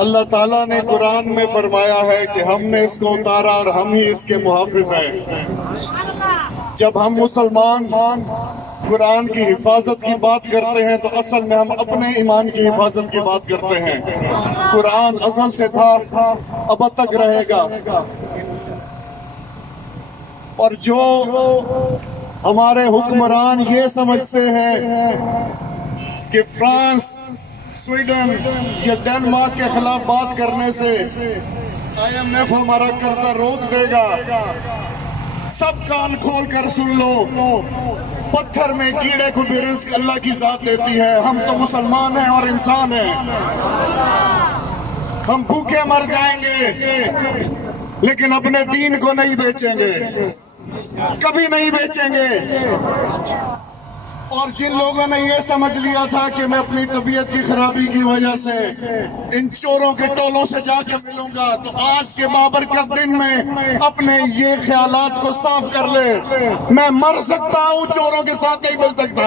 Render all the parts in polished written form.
اللہ تعالیٰ نے قرآن میں فرمایا ہے کہ ہم نے اس کو اتارا اور ہم ہی اس کے محافظ ہیں۔ جب ہم مسلمان قرآن کی حفاظت کی بات کرتے ہیں تو اصل میں ہم اپنے ایمان کی حفاظت کی بات کرتے ہیں۔ قرآن ازل سے تھا، اب تک رہے گا، اور جو ہمارے حکمران یہ سمجھتے ہیں کہ فرانس، سویڈن یا ڈنمارک کے خلاف بات کرنے سے IMF ہمارا قرضہ روک دے گا، سب کان کھول کر سن لو، پتھر میں کیڑے کو بھی رزق اللہ کی ذات دیتی ہے۔ ہم تو مسلمان ہیں اور انسان ہیں، ہم بھوکے مر جائیں گے لیکن اپنے دین کو نہیں بیچیں گے، کبھی نہیں بیچیں گے۔ اور جن لوگوں نے یہ سمجھ لیا تھا کہ میں اپنی طبیعت کی خرابی کی وجہ سے ان چوروں کے ٹولوں سے جا کے ملوں گا، تو آج کے بابرکت دن میں اپنے یہ خیالات کو صاف کر لے، میں مر سکتا ہوں، چوروں کے ساتھ نہیں مل سکتا۔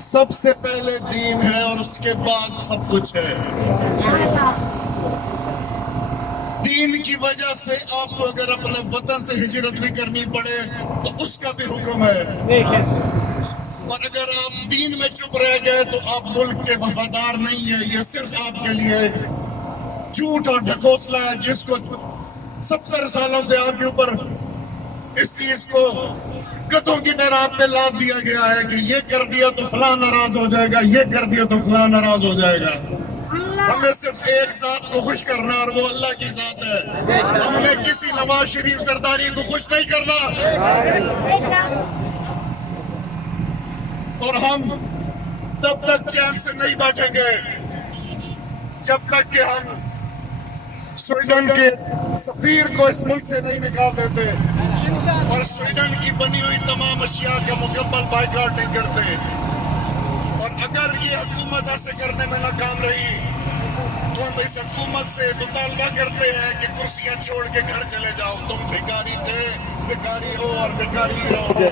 سب سے پہلے دین ہے اور اس کے بعد سب کچھ ہے۔ دین کی وجہ سے آپ کو اگر اپنے وطن سے ہجرت بھی کرنی پڑے تو اس کا بھی حکم ہے، اور اگر آپ دین میں چپ رہ گئے تو آپ ملک کے وفادار نہیں ہیں۔ یہ صرف آپ کے لیے جھوٹ اور ڈھکوسلا ہے جس کو 70 سالوں سے آپ کے اوپر اس چیز کو گدھوں کی طرح آپ پہ لاد دیا گیا ہے کہ یہ کر دیا تو فلاں ناراض ہو جائے گا، یہ کر دیا تو فلاں ناراض ہو جائے گا۔ ہمیں صرف ایک ذات کو خوش کرنا اور وہ اللہ کی ذات ہے۔ ہم نے کسی نواز شریف سرداری کو خوش نہیں کرنا، اور ہم تب تک چین سے نہیں بیٹھیں گے جب تک کہ ہم سویڈن کے سفیر کو اس ملک سے نہیں نکال دیتے اور سویڈن کی بنی ہوئی تمام اشیاء کا مکمل بائیکاٹ نہیں کرتے۔ اور اگر یہ حکومت ایسے کرنے میں ناکام رہی تو ہم اس حکومت سے مطالبہ کرتے ہیں کہ کرسیاں چھوڑ کے گھر چلے جاؤ، تم بھکاری تھے، بھکاری ہو اور بھکاری ہی رہو گے۔